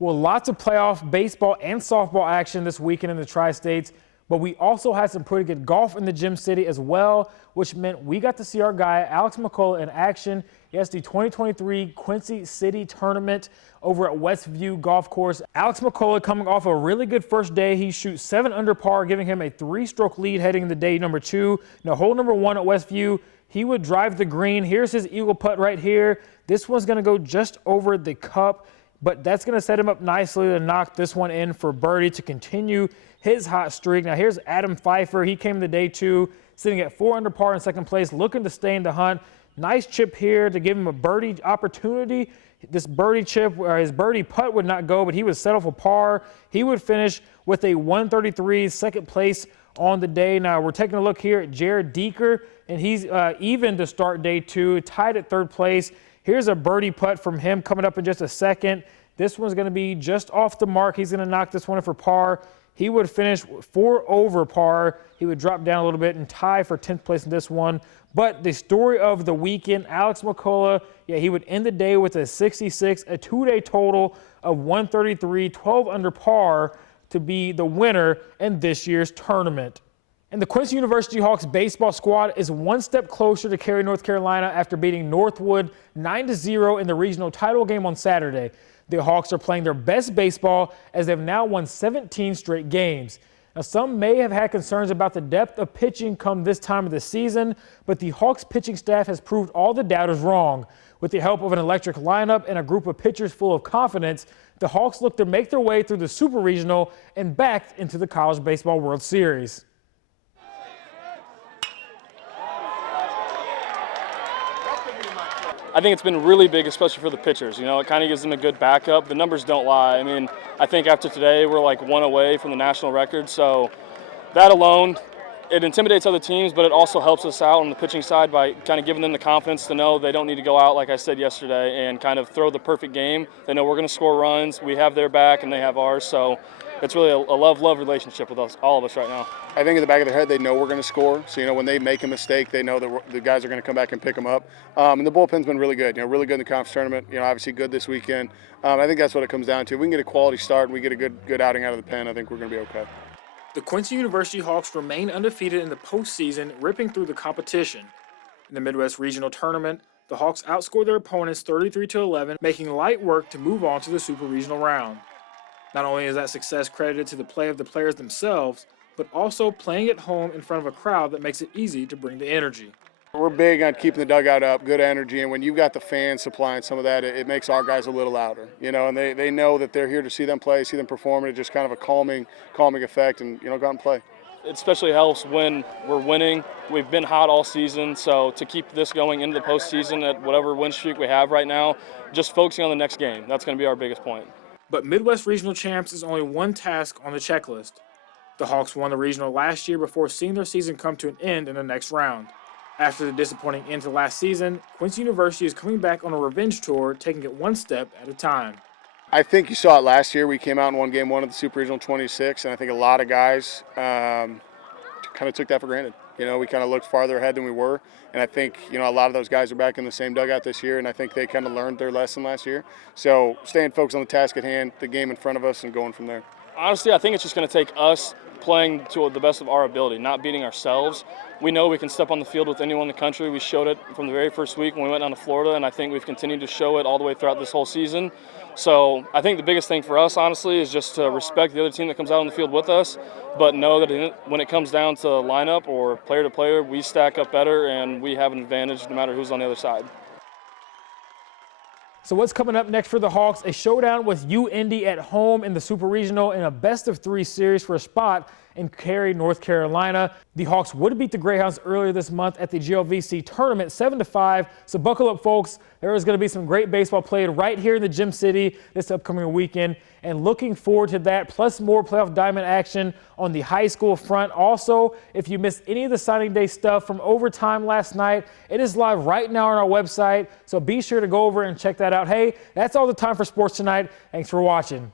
Well, lots of playoff baseball and softball action this weekend in the Tri-States, but we also had some pretty good golf in the Gym City as well, which meant we got to see our guy Alex McCullough in action. Yes, the 2023 Quincy City Tournament over at Westview Golf Course. Alex McCullough coming off a really good first day. He shoots 7 under par, giving him a 3-stroke lead heading into day number 2. Now, hole number 1 at Westview, he would drive the green. Here's his eagle putt right here. This one's going to go just over the cup, but that's going to set him up nicely to knock this one in for birdie to continue his hot streak. Now, here's Adam Pfeiffer. He came to day 2, sitting at 4 under par in second place, looking to stay in the hunt. Nice chip here to give him a birdie opportunity. This birdie chip, or his birdie putt would not go, but he would settle for par. He would finish with a 133, second place on the day. Now, we're taking a look here at Jared Deeker, and he's even to start day 2, tied at 3rd place. Here's a birdie putt from him coming up in just a second. This one's going to be just off the mark. He's going to knock this one in for par. He would finish 4 over par. He would drop down a little bit and tie for 10th place in this one. But the story of the weekend, Alex McCullough, he would end the day with a 66, a 2-day total of 133, 12 under par to be the winner in this year's tournament. And the Quincy University Hawks baseball squad is one step closer to Cary, North Carolina after beating Northwood 9-0 in the regional title game on Saturday. The Hawks are playing their best baseball as they've now won 17 straight games. Now, some may have had concerns about the depth of pitching come this time of the season, but the Hawks pitching staff has proved all the doubters wrong. With the help of an electric lineup and a group of pitchers full of confidence, the Hawks look to make their way through the Super Regional and back into the College Baseball World Series. I think it's been really big, especially for the pitchers. You know, it kind of gives them a good backup. The numbers don't lie. I mean, I think after today, we're like 1 away from the national record. So that alone, it intimidates other teams, but it also helps us out on the pitching side by kind of giving them the confidence to know they don't need to go out, like I said yesterday, and kind of throw the perfect game. They know we're going to score runs. We have their back, and they have ours. So it's really a love-love relationship with us, all of us right now. I think in the back of their head, they know we're going to score. So, when they make a mistake, they know that the guys are going to come back and pick them up. And the bullpen's been really good, really good in the conference tournament, obviously good this weekend. I think that's what it comes down to. If we can get a quality start and we get a good outing out of the pen, I think we're going to be okay. The Quincy University Hawks remain undefeated in the postseason, ripping through the competition. In the Midwest Regional Tournament, the Hawks outscored their opponents 33-11, making light work to move on to the Super Regional round. Not only is that success credited to the play of the players themselves, but also playing at home in front of a crowd that makes it easy to bring the energy. We're big on keeping the dugout up, good energy, and when you've got the fans supplying some of that, it makes our guys a little louder, and they know that they're here to see them play, see them perform, and it's just kind of a calming effect, and, go out and play. It especially helps when we're winning. We've been hot all season, so to keep this going into the postseason at whatever win streak we have right now, just focusing on the next game, that's going to be our biggest point. But Midwest Regional Champs is only one task on the checklist. The Hawks won the regional last year before seeing their season come to an end in the next round. After the disappointing end to last season, Quincy University is coming back on a revenge tour, taking it one step at a time. I think you saw it last year. We came out and won Game 1 of the Super Regional 26, and I think a lot of guys kind of took that for granted. We kind of looked farther ahead than we were, and I think, a lot of those guys are back in the same dugout this year, and I think they kind of learned their lesson last year. So staying focused on the task at hand, the game in front of us, and going from there. Honestly, I think it's just going to take us playing to the best of our ability, not beating ourselves. We know we can step on the field with anyone in the country. We showed it from the very first week when we went down to Florida, and I think we've continued to show it all the way throughout this whole season. So I think the biggest thing for us, honestly, is just to respect the other team that comes out on the field with us, but know that when it comes down to lineup or player to player, we stack up better and we have an advantage no matter who's on the other side. So what's coming up next for the Hawks? A showdown with UIndy at home in the Super Regional in a best-of-3 series for a spot in Cary, North Carolina. The Hawks would beat the Greyhounds earlier this month at the GLVC tournament 7-5. So buckle up, folks. There is going to be some great baseball played right here in the Gym City this upcoming weekend. And looking forward to that, plus more playoff diamond action on the high school front. Also, if you missed any of the signing day stuff from overtime last night, it is live right now on our website. So be sure to go over and check that out. Hey, that's all the time for sports tonight. Thanks for watching.